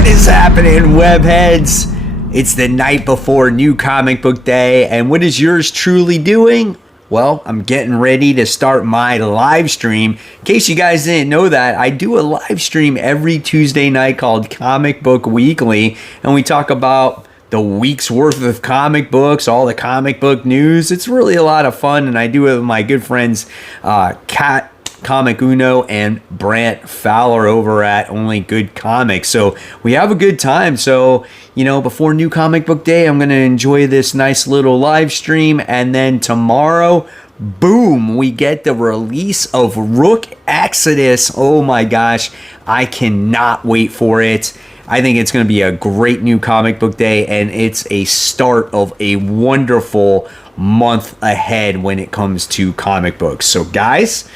What is happening, webheads? It's the night before New Comic Book Day, and what is yours truly doing? Well, I'm getting ready to start my live stream. In case you guys didn't know that, I do a live stream every Tuesday night called Comic Book Weekly, and we talk about the week's worth of comic books, all the comic book news. It's really a lot of fun, and I do it with my good friends, Kat Comic Uno and Brant Fowler over at Only Good Comics. So we have a good time. So, you know, before New Comic Book Day, I'm going to enjoy this nice little live stream. And then tomorrow, boom, we get the release of Rook Exodus. Oh my gosh, I cannot wait for it. I think it's going to be a great New Comic Book Day, and it's a start of a wonderful month ahead when it comes to comic books. So guys,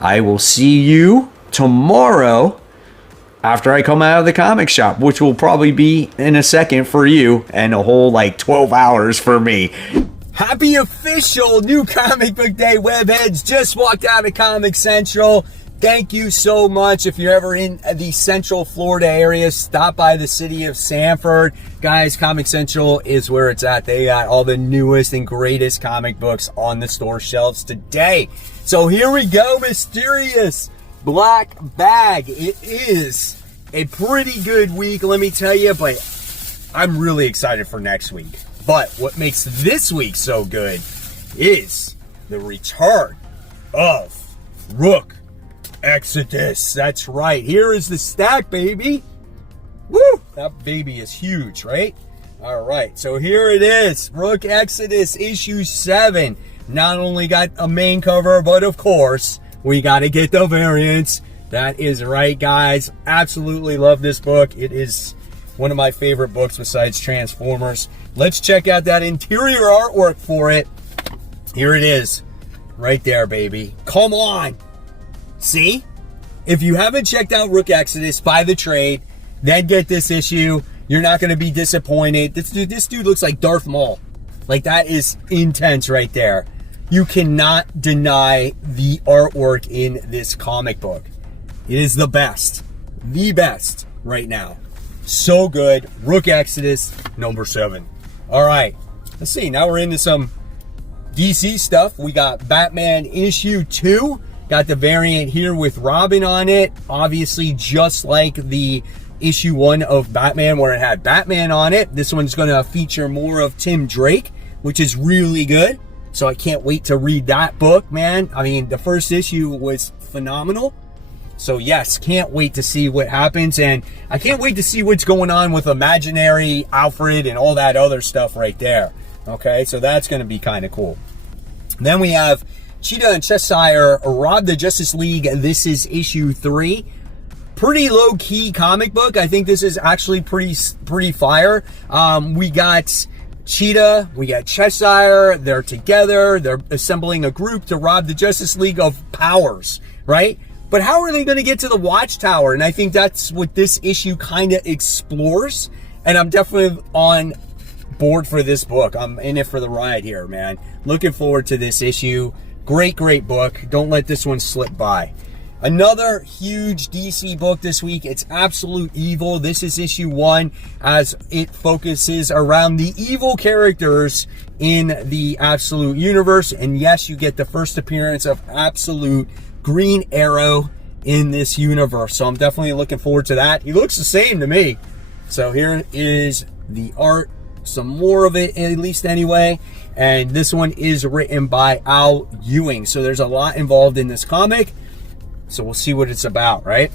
I will see you tomorrow after I come out of the comic shop, which will probably be in a second for you and a whole like 12 hours for me. Happy official New Comic Book Day, webheads. Just walked out of Comic Central. Thank you so much. If you're ever in the Central Florida area, stop by the city of Sanford. Guys, Comic Central is where it's at. They got all the newest and greatest comic books on the store shelves today. So here we go, mysterious black bag. It is a pretty good week, let me tell you, but I'm really excited for next week. But what makes this week so good is the return of Rook Exodus. That's right. Here is the stack, baby. Woo! That baby is huge, right? All right. So here it is. Rook Exodus issue 7. Not only got a main cover, but of course, we got to get the variants. That is right, guys. Absolutely love this book. It is one of my favorite books besides Transformers. Let's check out that interior artwork for it. Here it is. Right there, baby. Come on. See? If you haven't checked out Rook Exodus, buy the trade, then get this issue. You're not going to be disappointed. This dude looks like Darth Maul. Like, that is intense right there. You cannot deny the artwork in this comic book. It is the best right now. So good. Rook Exodus number 7. All right, let's see. Now we're into some DC stuff. We got Batman issue 2. Got the variant here with Robin on it. Obviously, just like the issue 1 of Batman where it had Batman on it. This one's going to feature more of Tim Drake, which is really good. So I can't wait to read that book, man. I mean, the first issue was phenomenal. So yes, can't wait to see what happens. And I can't wait to see what's going on with Imaginary Alfred and all that other stuff right there. Okay, so that's going to be kind of cool. Then we have Cheetah and Cheshire rob the Justice League. This is issue 3. Pretty low-key comic book. I think this is actually pretty fire. We got Cheetah, we got Cheshire. They're together. They're assembling a group to rob the Justice League of powers, right? But how are they going to get to the Watchtower? And I think that's what this issue kind of explores. And I'm definitely on board for this book. I'm in it for the ride here, man. Looking forward to this issue. Great book. Don't let this one slip by. Another huge DC book this week. It's Absolute Evil. This is issue 1 as it focuses around the evil characters in the Absolute universe. And yes, you get the first appearance of Absolute Green Arrow in this universe. So I'm definitely looking forward to that. He looks the same to me. So here is the art. Some more of it, at least anyway. And this one is written by Al Ewing. So there's a lot involved in this comic. So we'll see what it's about, right?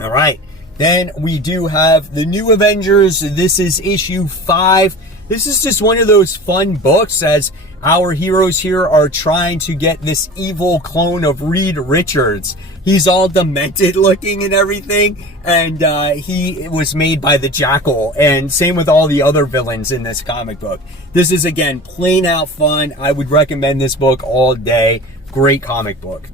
All right. Then we do have the New Avengers. This is issue 5. This is just one of those fun books as our heroes here are trying to get this evil clone of Reed Richards. He's all demented looking and everything. And he was made by the Jackal. And same with all the other villains in this comic book. This is, again, plain out fun. I would recommend this book all day. Great comic book.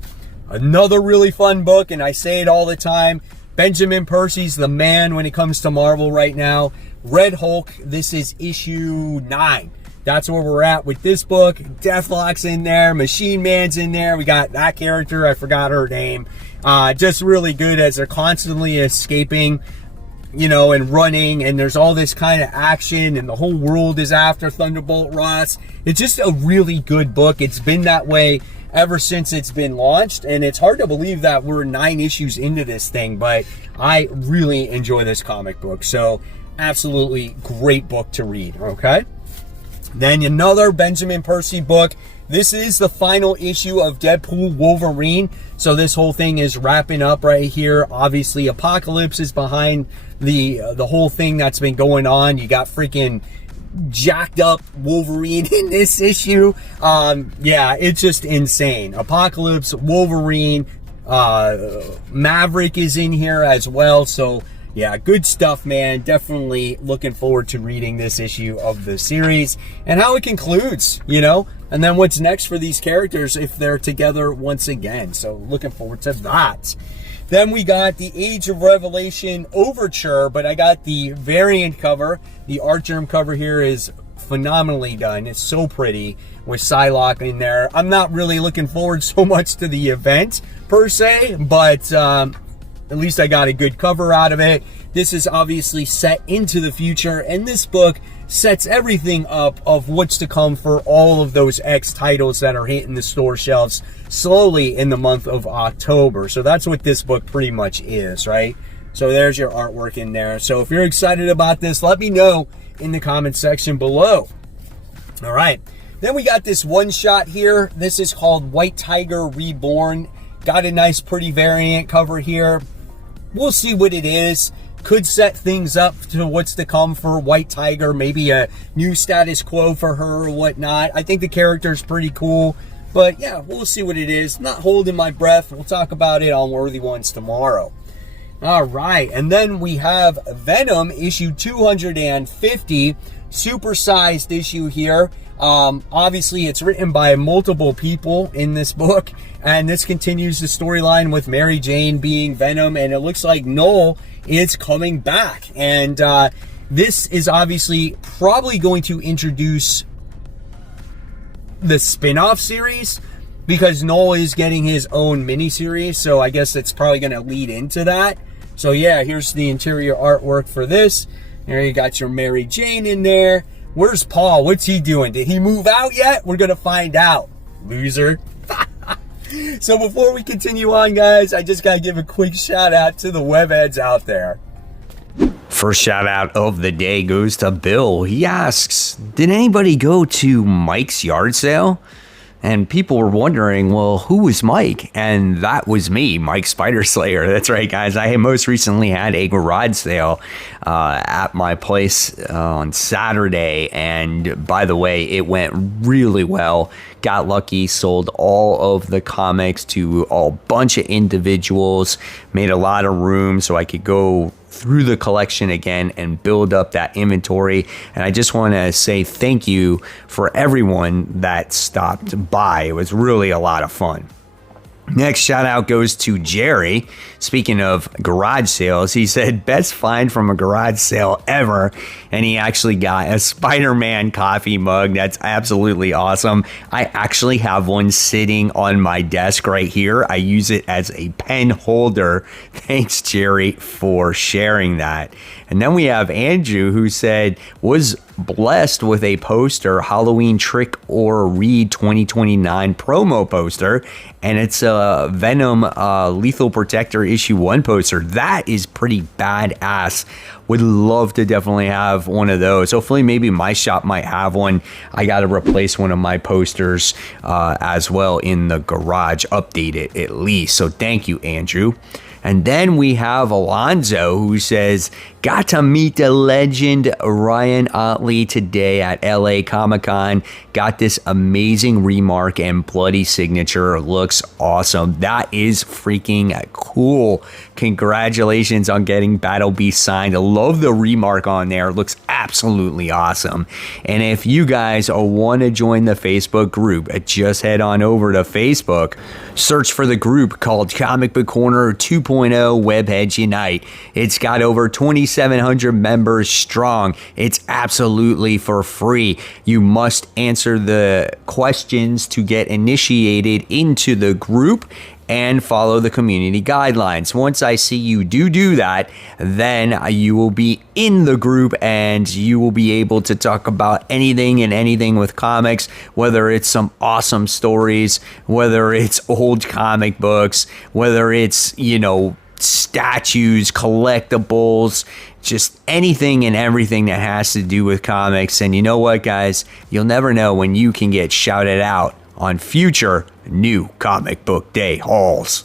Another really fun book, and I say it all the time, Benjamin Percy's the man when it comes to Marvel right now. Red Hulk, this is issue 9. That's where we're at with this book. Deathlock's in there. Machine Man's in there. We got that character. I forgot her name. Just really good as they're constantly escaping you know, and running, and there's all this kind of action, and the whole world is after Thunderbolt Ross. It's just a really good book. It's been that way ever since it's been launched, and it's hard to believe that we're 9 issues into this thing, but I really enjoy this comic book. So absolutely great book to read, okay? Then another Benjamin Percy book. This is the final issue of Deadpool Wolverine. So this whole thing is wrapping up right here. Obviously, Apocalypse is behind the whole thing that's been going on. You got freaking jacked up Wolverine in this issue. Yeah, it's just insane. Apocalypse, Wolverine, Maverick is in here as well. So yeah, good stuff, man. Definitely looking forward to reading this issue of the series and how it concludes, you know, and then what's next for these characters if they're together once again. So looking forward to that. Then we got the Age of Revelation Overture, but I got the variant cover. The art germ cover here is phenomenally done. It's so pretty with Psylocke in there. I'm not really looking forward so much to the event per se, but at least I got a good cover out of it. This is obviously set into the future, and this book sets everything up of what's to come for all of those X titles that are hitting the store shelves slowly in the month of October. So that's what this book pretty much is, right? So there's your artwork in there. So if you're excited about this, let me know in the comment section below. All right. Then we got this one shot here. This is called White Tiger Reborn. Got a nice pretty variant cover here. We'll see what it is. Could set things up to what's to come for White Tiger. Maybe a new status quo for her or whatnot. I think the character's pretty cool. But yeah, we'll see what it is. Not holding my breath. We'll talk about it on Worthy Ones tomorrow. All right. And then we have Venom issue 250. Supersized issue here. Obviously, it's written by multiple people in this book, and this continues the storyline with Mary Jane being Venom, and it looks like Noel is coming back. And this is obviously probably going to introduce the spin-off series, because Noel is getting his own miniseries, so I guess it's probably going to lead into that. So yeah, here's the interior artwork for this. There you got your Mary Jane in there. Where's Paul? What's he doing? Did he move out yet? We're going to find out. Loser. So before we continue on, guys, I just got to give a quick shout out to the webheads out there. First shout out of the day goes to Bill. He asks, did anybody go to Mike's yard sale? And people were wondering, well, who was Mike? And that was me, Mike Spider Slayer. That's right, guys. I most recently had a garage sale at my place on Saturday. And by the way, it went really well. Got lucky, sold all of the comics to a bunch of individuals, made a lot of room so I could go through the collection again and build up that inventory. And I just want to say thank you for everyone that stopped by. It was really a lot of fun. Next shout out goes to Jerry. Speaking of garage sales, he said best find from a garage sale ever, and he actually got a Spider-Man coffee mug. That's absolutely awesome. I actually have one sitting on my desk right here. I use it as a pen holder. Thanks, Jerry, for sharing that. And then we have Andrew, who said was blessed with a poster, Halloween Trick or Read 2029 promo poster, and it's a Venom Lethal Protector issue 1 poster. That is pretty badass. Would love to definitely have one of those. Hopefully maybe my shop might have one. I got to replace one of my posters as well in the garage, update it at least. So thank you, Andrew. And then we have Alonzo, who says, got to meet the legend Ryan Otley today at LA Comic-Con. Got this amazing remark and bloody signature. Looks awesome. That is freaking cool. Congratulations on getting Battle Beast signed. I love the remark on there. Looks absolutely awesome. And if you guys want to join the Facebook group, just head on over to Facebook. Search for the group called Comic Book Corner 2.0 Webheads Unite. It's got over 2,700 members strong. It's absolutely for free. You must answer the questions to get initiated into the group, and follow the community guidelines. Once I see you do that, then you will be in the group and you will be able to talk about anything and anything with comics, whether it's some awesome stories, whether it's old comic books, whether it's, statues, collectibles, just anything and everything that has to do with comics. And you know what, guys? You'll never know when you can get shouted out on future new comic book day hauls.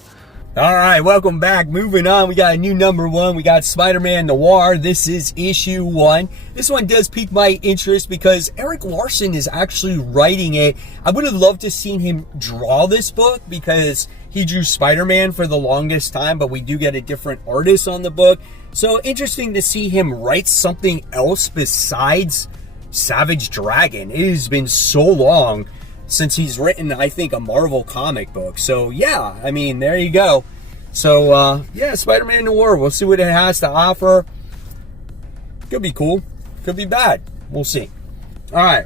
All right, welcome back. Moving on, we got a new number 1. We got Spider-Man Noir. This is issue 1. This one does pique my interest because Eric Larson is actually writing it. I would have loved to seen him draw this book because he drew Spider-Man for the longest time, but we do get a different artist on the book. So interesting to see him write something else besides Savage Dragon. It has been so long since he's written, I think, a Marvel comic book. So yeah, I mean, there you go. So yeah, Spider-Man Noir. We'll see what it has to offer. Could be cool, could be bad. We'll see. All right,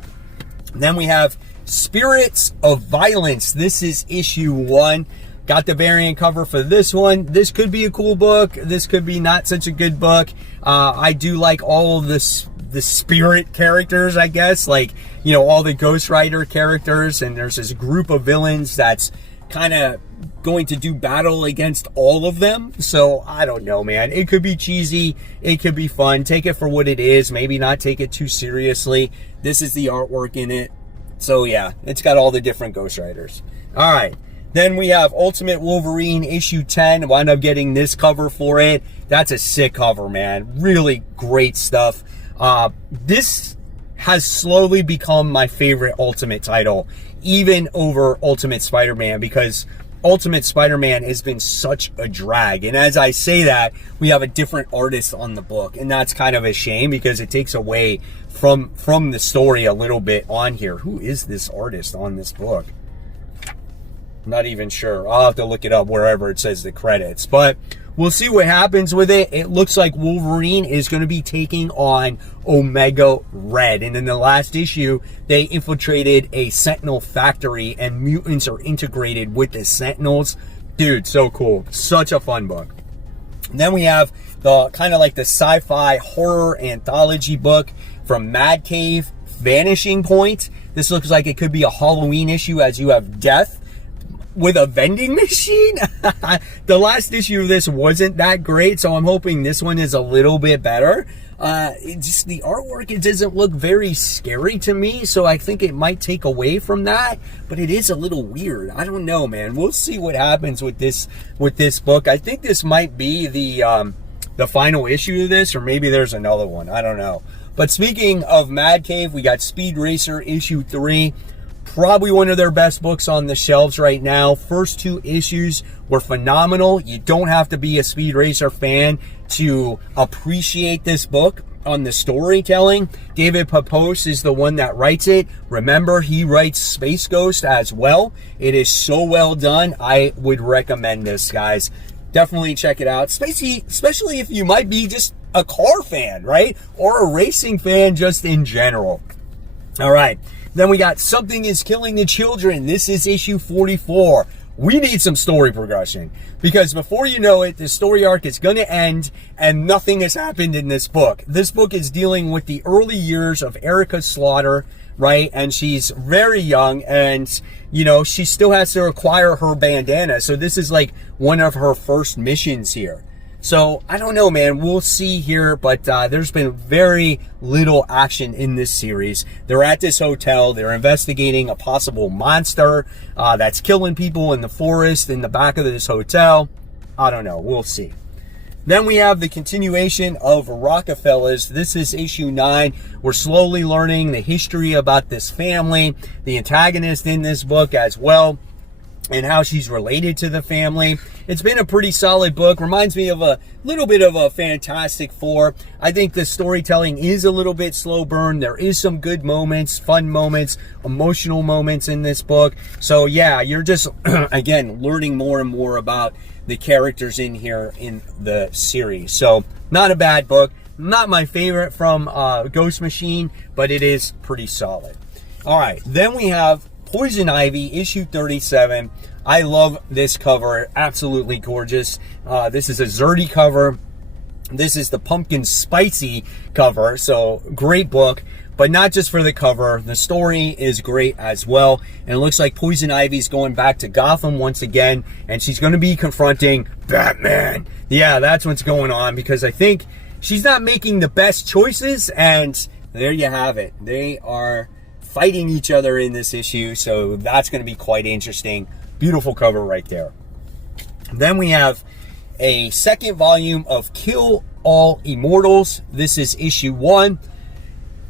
then we have Spirits of Violence. This is issue 1. Got the variant cover for this one. This could be a cool book. This could be not such a good book. I do like all of this, the spirit characters, I guess, like, all the Ghost Rider characters, and there's this group of villains that's kind of going to do battle against all of them. So I don't know, man. It could be cheesy, it could be fun. Take it for what it is, maybe not take it too seriously. This is the artwork in it. So yeah, it's got all the different Ghost Riders. All right, then we have Ultimate Wolverine issue 10. Wound up getting this cover for it. That's a sick cover, man. Really great stuff. This has slowly become my favorite Ultimate title, even over Ultimate Spider-Man, because Ultimate Spider-Man has been such a drag. And as I say that, we have a different artist on the book, and that's kind of a shame because it takes away from the story a little bit on here. Who is this artist on this book? Not even sure. I'll have to look it up wherever it says the credits, but we'll see what happens with it. It looks like Wolverine is going to be taking on Omega Red. And in the last issue, they infiltrated a Sentinel factory and mutants are integrated with the Sentinels. Dude, so cool. Such a fun book. And then we have the kind of like the sci-fi horror anthology book from Mad Cave, Vanishing Point. This looks like it could be a Halloween issue as you have Death with a vending machine. The last issue of this wasn't that great, so I'm hoping this one is a little bit better. Just the artwork, it doesn't look very scary to me, so I think it might take away from that, but it is a little weird. I don't know, man. We'll see what happens with this book. I think this might be the final issue of this, or maybe there's another one. I don't know. But speaking of Mad Cave, we got Speed Racer issue 3. Probably one of their best books on the shelves right now. First 2 issues were phenomenal. You don't have to be a Speed Racer fan to appreciate this book on the storytelling. David Papos is the one that writes it. Remember, he writes Space Ghost as well. It is so well done. I would recommend this, guys. Definitely check it out, especially if you might be just a car fan, right? Or a racing fan just in general. All right. Then we got Something is Killing the Children. This is issue 44. We need some story progression because before you know it, the story arc is going to end and nothing has happened in this book. This book is dealing with the early years of Erica Slaughter, right? And she's very young and, she still has to acquire her bandana. So this is like one of her first missions here. So, I don't know, man. We'll see here, but there's been very little action in this series. They're at this hotel. They're investigating a possible monster that's killing people in the forest in the back of this hotel. I don't know. We'll see. Then we have the continuation of Rockefellers. This is issue 9. We're slowly learning the history about this family, the antagonist in this book as well, and how she's related to the family. It's been a pretty solid book. Reminds me of a little bit of a Fantastic Four. I think the storytelling is a little bit slow burn. There is some good moments, fun moments, emotional moments in this book. So yeah, you're just, again, learning more and more about the characters in here in the series. So not a bad book. Not my favorite from Ghost Machine, but it is pretty solid. All right, then we have Poison Ivy, issue 37. I love this cover. Absolutely gorgeous. This is a Zerdy cover. This is the pumpkin spicy cover. So great book, but not just for the cover. The story is great as well. And it looks like Poison Ivy's going back to Gotham once again, and she's going to be confronting Batman. Yeah, that's what's going on, because I think she's not making the best choices, and there you have it. They are fighting each other in this issue, so that's going to be quite interesting. Beautiful cover right there. Then we have a second volume of Kill All Immortals. This is issue 1.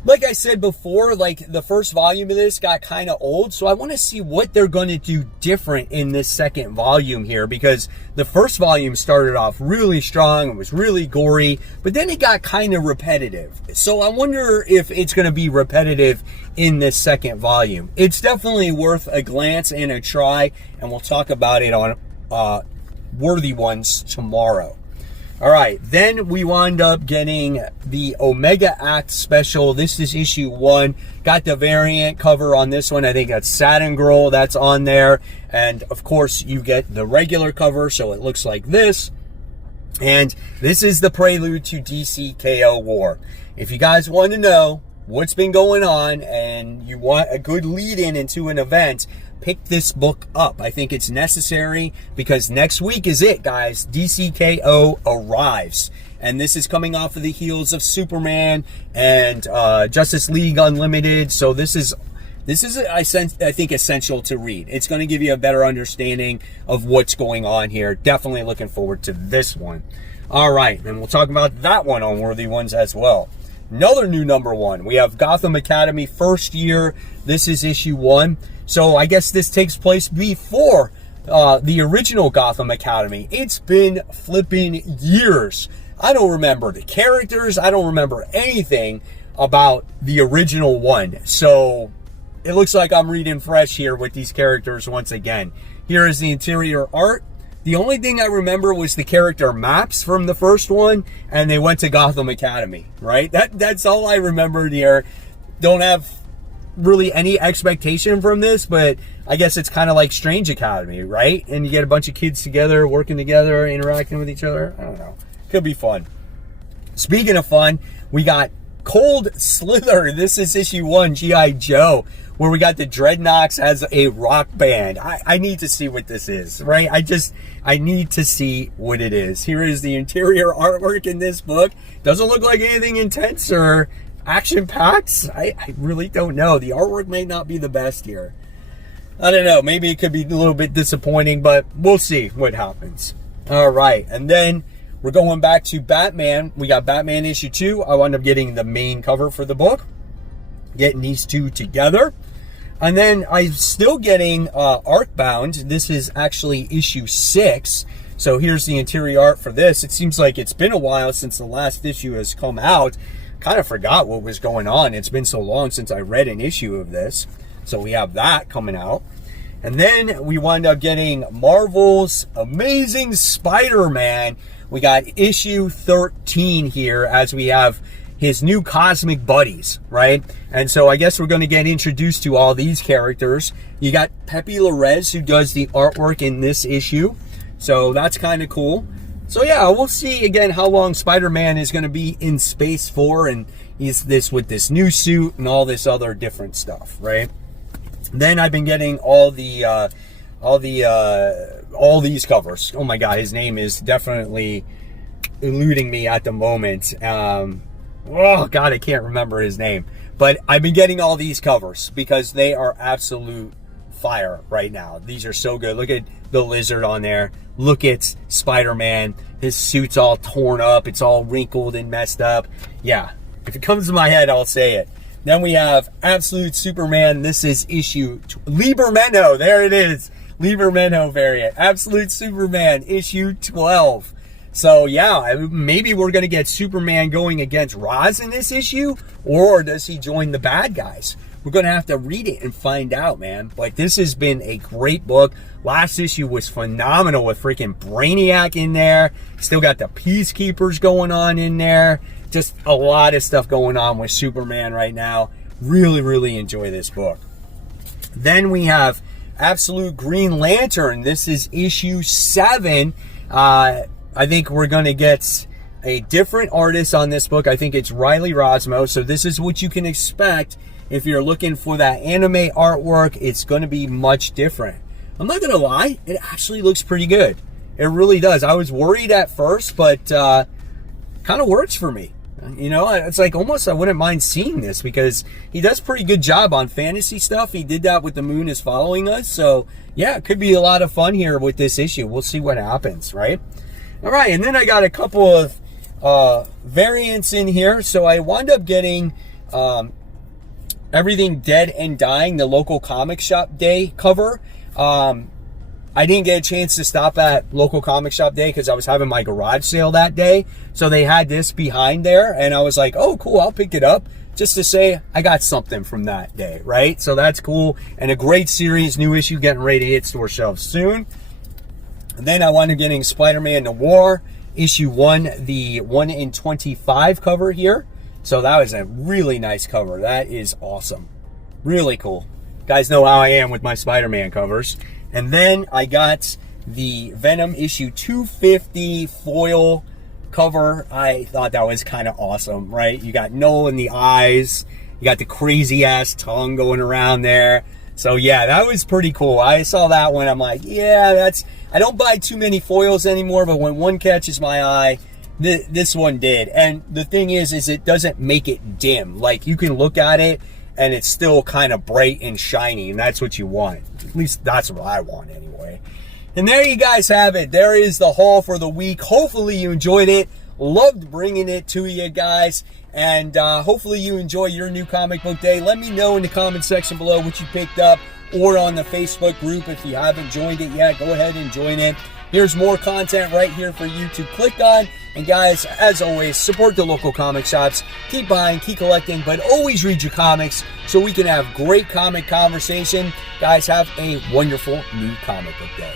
Like I said before, like the first volume of this got kind of old, so I want to see what they're going to do different in this second volume here, because the first volume started off really strong, it was really gory, but then it got kind of repetitive. So I wonder if it's going to be repetitive in this second volume. It's definitely worth a glance and a try, and we'll talk about it on Worthy Ones tomorrow. All right, then we wound up getting the Omega Act special. This is issue 1. Got the variant cover on this one. I think that's Satin Girl that's on there. And of course, you get the regular cover, so it looks like this. And this is the prelude to DC KO War. If you guys want to know what's been going on and you want a good lead-in into an event, pick this book up. I think it's necessary, because next week is it, guys. DCKO arrives, and this is coming off of the heels of Superman and Justice League Unlimited. So this is I think essential to read. It's going to give you a better understanding of what's going on here. Definitely looking forward to this one. All right, and we'll talk about that one on Worthy Ones as well. Another new number 1. We have Gotham Academy first year. This is issue 1. So I guess this takes place before the original Gotham Academy. It's been flipping years. I don't remember the characters. I don't remember anything about the original one. So it looks like I'm reading fresh here with these characters once again. Here is the interior art. The only thing I remember was the character maps from the first one, and they went to Gotham Academy, right? That's all I remembered here. Don't have really any expectation from this, but I guess it's kind of like Strange Academy, right? And you get a bunch of kids together, working together, interacting with each other. I don't know. Could be fun. Speaking of fun, we got Cold Slither. This is issue 1, G.I. Joe, where we got the Dreadnoks as a rock band. I need to see what this is, right? I need to see what it is. Here is the interior artwork in this book. Doesn't look like anything intense or action-packed. I really don't know. The artwork may not be the best here. I don't know. Maybe it could be a little bit disappointing, but we'll see what happens. All right, and then we're going back to Batman. We got Batman issue 2. I wound up getting the main cover for the book, getting these two together. And then I'm still getting Arcbound. This is actually issue 6. So here's the interior art for this. It seems like it's been a while since the last issue has come out. Kind of forgot what was going on. It's been so long since I read an issue of this. So we have that coming out. And then we wind up getting Marvel's Amazing Spider-Man. We got issue 13 here, as we have his new cosmic buddies, right? And so I guess we're going to get introduced to all these characters. You got Pepe Larraz, who does the artwork in this issue. So that's kind of cool. So yeah, we'll see again how long Spider-Man is going to be in space for, and he's this with this new suit and all this other different stuff, right? Then I've been getting all these covers. Oh my God, his name is definitely eluding me at the moment. Oh God, I can't remember his name. But I've been getting all these covers because they are absolute fire right now. These are so good. Look at the Lizard on there. Look at Spider-Man. His suit's all torn up. It's all wrinkled and messed up. Yeah, if it comes to my head, I'll say it. Then we have Absolute Superman. This is issue Libermeno. There it is. Libermeno variant. Absolute Superman, issue 12. So yeah, maybe we're going to get Superman going against Ra's in this issue, or does he join the bad guys? We're going to have to read it and find out, man. But this has been a great book. Last issue was phenomenal with freaking Brainiac in there. Still got the Peacekeepers going on in there. Just a lot of stuff going on with Superman right now. Really, really enjoy this book. Then we have Absolute Green Lantern. This is issue 7. I think we're going to get a different artist on this book. I think it's Riley Rosmo. So this is what you can expect. If you're looking for that anime artwork, it's going to be much different. I'm not going to lie, it actually looks pretty good. It really does. I was worried at first, but kind of works for me. You know, it's like almost I wouldn't mind seeing this because he does pretty good job on fantasy stuff. He did that with The Moon Is Following Us. So, yeah, it could be a lot of fun here with this issue. We'll see what happens, right? All right, and then I got a couple of variants in here. So I wound up getting Everything Dead and Dying, the local comic shop day cover. I didn't get a chance to stop at local comic shop day because I was having my garage sale that day. So they had this behind there and I was like, oh, cool, I'll pick it up just to say I got something from that day, right? So that's cool. And a great series, new issue getting ready to hit store shelves soon. And then I wound up getting Spider-Man Noir, issue 1, the 1 in 25 cover here. So that was a really nice cover. That is awesome. Really cool. You guys know how I am with my Spider-Man covers. And then I got the Venom issue 250 foil cover. I thought that was kind of awesome, right? You got Noel in the eyes. You got the crazy ass tongue going around there. So yeah, that was pretty cool. I saw that one. I'm like, yeah, I don't buy too many foils anymore, but when one catches my eye, this one did. And the thing is it doesn't make it dim. Like you can look at it and it's still kind of bright and shiny, and that's what you want. At least that's what I want anyway. And there you guys have it. There is the haul for the week. Hopefully you enjoyed it. Loved bringing it to you guys. And hopefully you enjoy your new comic book day. Let me know in the comment section below what you picked up, or on the Facebook group. If you haven't joined it yet, go ahead and join it. There's more content right here for you to click on. And guys, as always, support the local comic shops. Keep buying, keep collecting, but always read your comics so we can have great comic conversation. Guys, have a wonderful new comic book day.